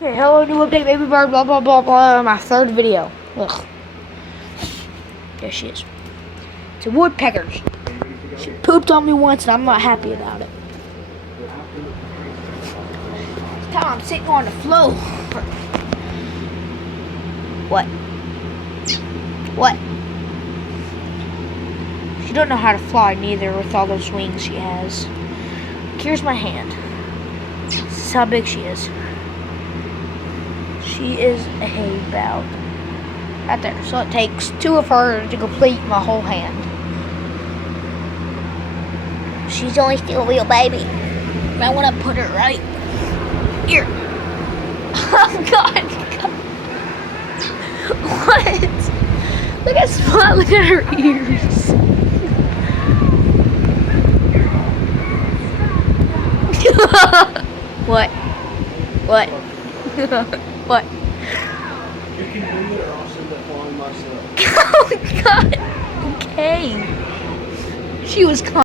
Okay, hello, new update, baby bird, blah, blah, blah, blah, my third video. Ugh. There she is. It's a woodpecker. She pooped on me once and I'm not happy about it. This time I'm sitting on the floor. What? What? She don't know how to fly neither with all those wings she has. Here's my hand. This is how big she is. She is about right there. So it takes two of her to complete my whole hand. She's only still a little baby. I want to put her right here. Oh God. What? Look at Spot. Look at her ears. What? What? What? You can do it or I'll send that flying myself. Oh God. Okay. She was